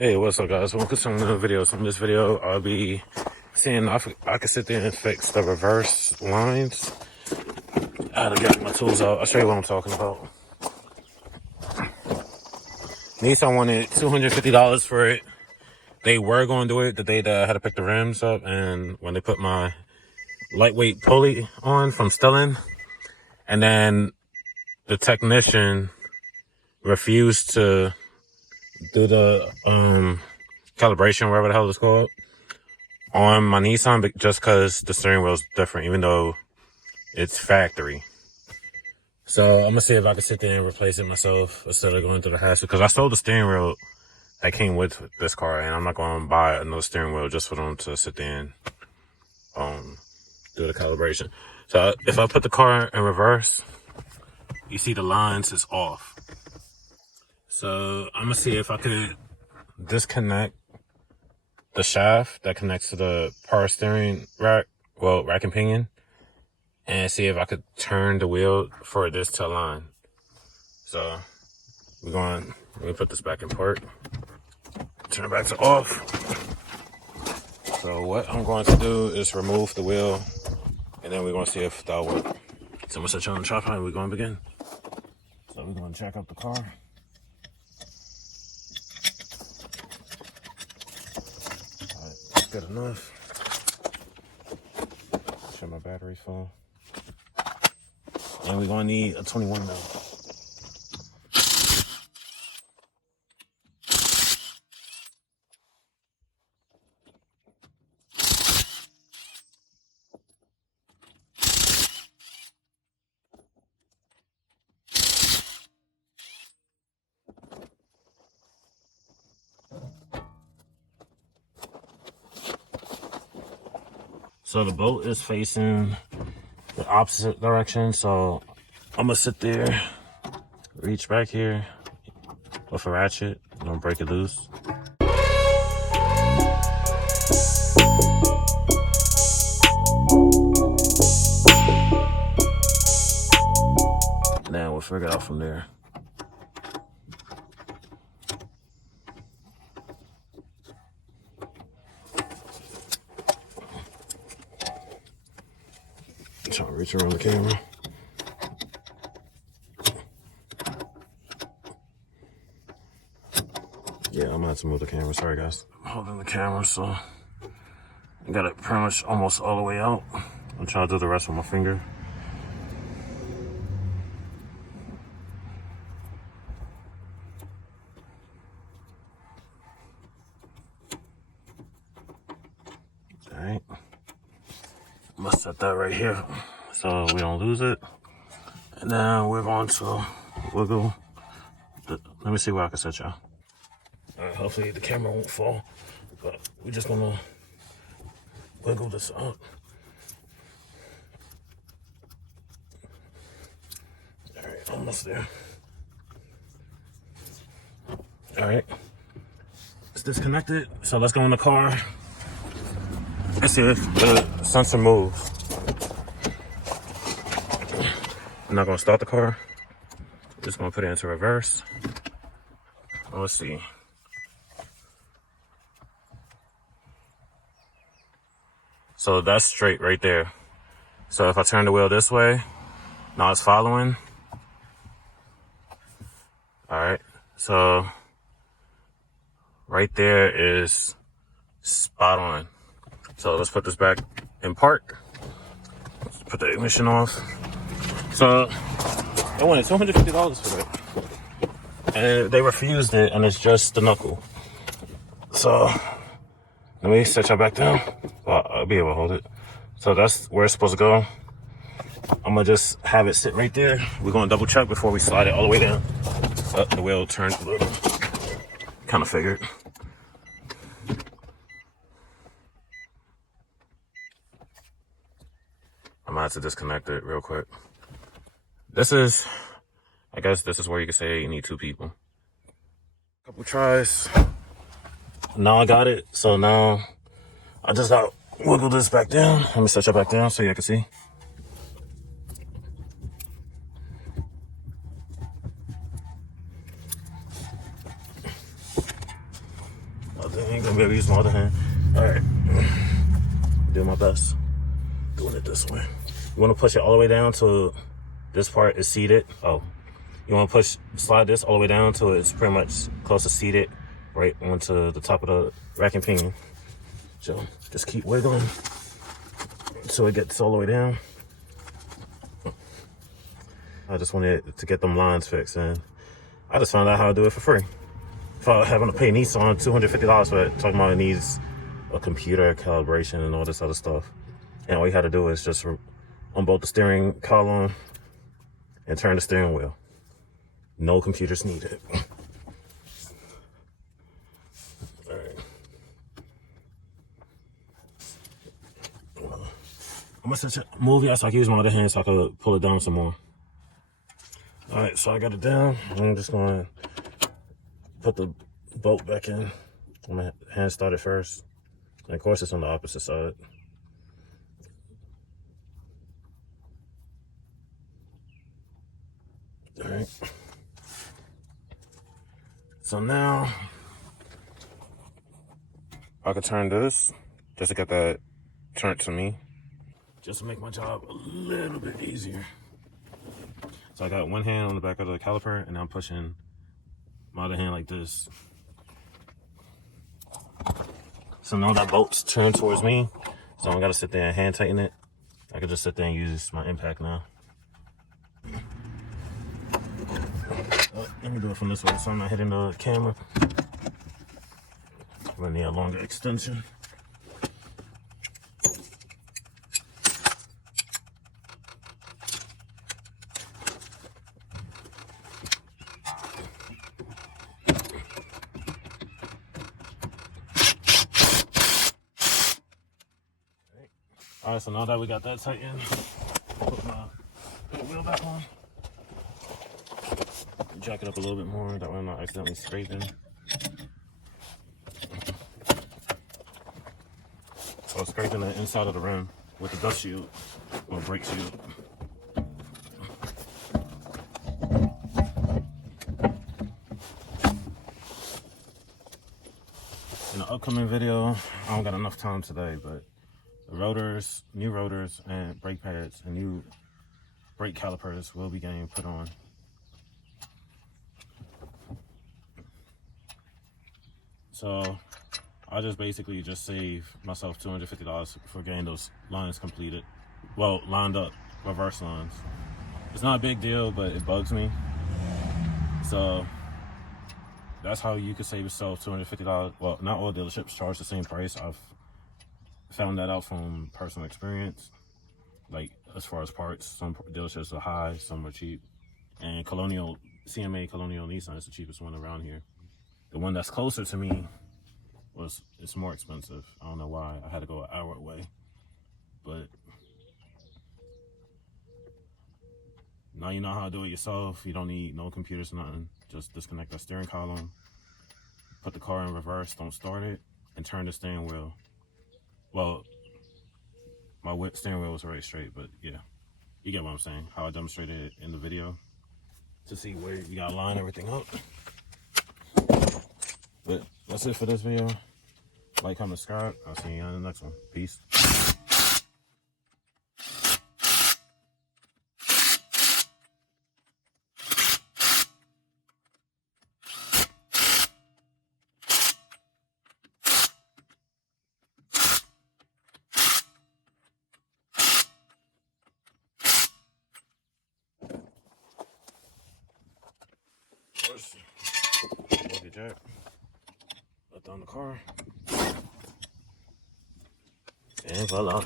Hey, what's up, guys? Welcome to another video. So in this video, I'll be seeing if I can sit there and fix the reverse lines. I had to get my tools out. I'll show you what I'm talking about. Nissan wanted $250 for it. They were going to do it the day that I had to pick the rims up, and when they put my lightweight pulley on from Stellan, and then the technician refused to do the calibration, whatever the hell it's called, on my Nissan, but just because the steering wheel is different, even though it's factory. So I'm gonna see if I can sit there and replace it myself instead of going through the hassle, because I sold the steering wheel that came with this car, and I'm not going to buy another steering wheel just for them to sit there and do the calibration. So if I put the car in reverse, you see the lines is off. So I'm gonna see if I could disconnect the shaft that connects to the power steering rack, rack and pinion, and see if I could turn the wheel for this to align. So let me put this back in park, turn it back to off. So what I'm going to do is remove the wheel, and then we're going to see if that'll work. So I'm gonna set you on the tripod and we're going to begin. So we're going to jack up the car. All right, that's good enough. Sure my battery's full. And we're going to need a 21 mil. So the boat is facing the opposite direction, so I'm gonna sit there, reach back here with a ratchet, don't break it loose. Then we'll figure it out from there. I'm trying to reach around the camera. Yeah, I'm gonna have to move the camera. Sorry, guys. I'm holding the camera, so I got it pretty much almost all the way out. I'm trying to do the rest with my finger. All right. I'm gonna set that right here so we don't lose it. And then we're going to wiggle. Let me see where I can set y'all. All right, hopefully the camera won't fall, but we're just gonna wiggle this up. All right, almost there. All right, it's disconnected. So let's go in the car. Let's see if the sensor moves. I'm not gonna start the car. Just gonna put it into reverse. Let's see. So that's straight right there. So if I turn the wheel this way, now it's following. All right, so right there is spot on. So let's put this back in park. Let's put the ignition off. So I wanted $250 for it, and they refused it, and it's just the knuckle. So let me set y'all back down. Well, I'll be able to hold it. So that's where it's supposed to go. I'm gonna just have it sit right there. We're gonna double check before we slide it all the way down. The wheel turned a little. Kind of figured. I'm gonna have to disconnect it real quick. I guess this is where you can say you need two people. Couple tries. Now I got it. So now I just got wiggle this back down. Let me set you back down so you can see. I ain't gonna be able to use my other hand. All right, do my best. Doing it this way. You want to push it all the way down to this part is seated. Oh, you want to slide this all the way down till it's pretty much close to seated, right onto the top of the rack and pinion. So just keep wiggling so it gets all the way down. I just wanted to get them lines fixed, and I just found out how to do it for free. Without having to pay Nissan $250 for it, talking about it needs a computer calibration and all this other stuff. And all you had to do is just unbolt the steering column and turn the steering wheel. No computers needed. All right. I'm gonna move it so I can use my other hand so I can pull it down some more. All right, so I got it down. I'm just gonna put the bolt back in. I'm gonna hand start it first. And of course, it's on the opposite side. All right. So now I can turn this just to get that turned to me, just to make my job a little bit easier. So I got one hand on the back of the caliper, and I'm pushing my other hand like this. So now that bolt's turned towards me, so I don't gotta sit there and hand tighten it. I can just sit there and use my impact now. Let me do it from this way so I'm not hitting the camera. I'm gonna need a longer extension. All right, so now that we got that tightened, put my wheel back on. Jack it up a little bit more, that way I'm not accidentally scraping. So I'm scraping the inside of the rim with the dust shield or brake shield. In the upcoming video, I don't got enough time today, but the rotors, new rotors and brake pads and new brake calipers will be getting put on. So I just basically just saved myself $250 for getting those lines completed. Well, lined up, reverse lines. It's not a big deal, but it bugs me. So that's how you could save yourself $250. Well, not all dealerships charge the same price. I've found that out from personal experience. Like as far as parts, some dealerships are high, some are cheap. And CMA Colonial Nissan is the cheapest one around here. The one that's closer to me it's more expensive. I don't know why. I had to go an hour away. But now you know how to do it yourself. You don't need no computers, nothing. Just disconnect the steering column, put the car in reverse, don't start it, and turn the steering wheel. Well, my steering wheel was already straight, but yeah, you get what I'm saying. How I demonstrated it in the video to see where you gotta line everything up. But that's it for this video. Like, comment, subscribe. I'll see you on the next one. Peace. First, plug your jack. Let down the car. And voila.